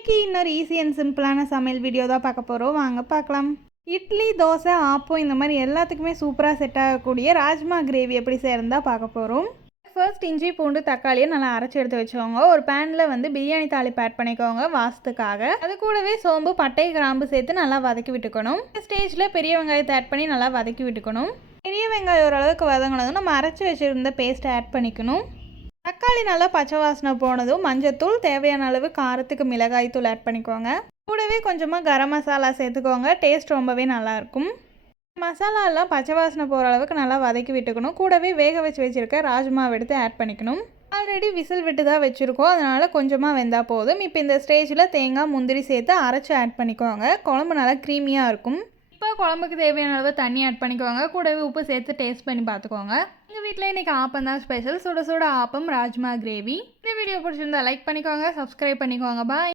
இன்றைக்கி இன்னொரு easy and சிம்பிளான சமையல் வீடியோ தான் பார்க்க போகிறோம். வாங்க பார்க்கலாம். இட்லி, தோசை, ஆப்பம் இந்த மாதிரி எல்லாத்துக்குமே சூப்பராக செட் ஆகக்கூடிய ராஜ்மா கிரேவி எப்படி செய்யறதா பார்க்க போகிறோம். ஃபர்ஸ்ட் இஞ்சி பூண்டு தக்காளியை நல்லா அரைச்சி எடுத்து வச்சுக்கோங்க. ஒரு பேனில் வந்து பிரியாணி தாளிப்பு ஆட் பண்ணிக்கோங்க வாசத்துக்காக. அது கூடவே சோம்பு, பட்டை, கிராம்பு சேர்த்து நல்லா வதக்கி விட்டுக்கணும். இந்த ஸ்டேஜில் பெரிய வெங்காயத்தை ஆட் பண்ணி நல்லா வதக்கி விட்டுக்கணும். பெரிய வெங்காயம் ஓரளவுக்கு வதங்கினதும் நம்ம அரைச்சி வச்சுருந்த பேஸ்ட்டை ஆட் பண்ணிக்கணும். தக்காளி நல்லா பச்சை வாசனை போனதும் மஞ்சத்தூள், தேவையான அளவு காரத்துக்கு மிளகாய் தூள் ஆட் பண்ணிக்கோங்க. கூடவே கொஞ்சமாக கரம் மசாலா சேர்த்துக்கோங்க. டேஸ்ட் ரொம்பவே நல்லாயிருக்கும். மசாலாலாம் பச்சை வாசனை போகிற அளவுக்கு நல்லா வதக்கி விட்டுக்கணும். கூடவே வேக வச்சு வச்சுருக்க ராஜ்மாவை எடுத்து ஆட் பண்ணிக்கணும். ஆல்ரெடி விசில் விட்டு தான் வச்சுருக்கோம், அதனால் கொஞ்சமாக வெந்தால் போதும். இப்போ இந்த ஸ்டேஜில் தேங்காய், முந்திரி சேர்த்து அரைச்சி ஆட் பண்ணிக்கோங்க. குழம்பு நல்லா க்ரீமியாக இருக்கும். இப்போ குழம்புக்கு தேவையான அளவு தண்ணி ஆட் பண்ணிக்கோங்க. கூடவே உப்பு சேர்த்து டேஸ்ட் பண்ணி பார்த்துக்கோங்க. எங்கள் வீட்டில் இன்றைக்கி ஆப்பம் தான் ஸ்பெஷல். சுட சுட ஆப்பம், ராஜ்மா கிரேவி. இந்த வீடியோ பிடிச்சிருந்தா லைக் பண்ணிக்கோங்க, சப்ஸ்கிரைப் பண்ணிக்கோங்க. பாய்.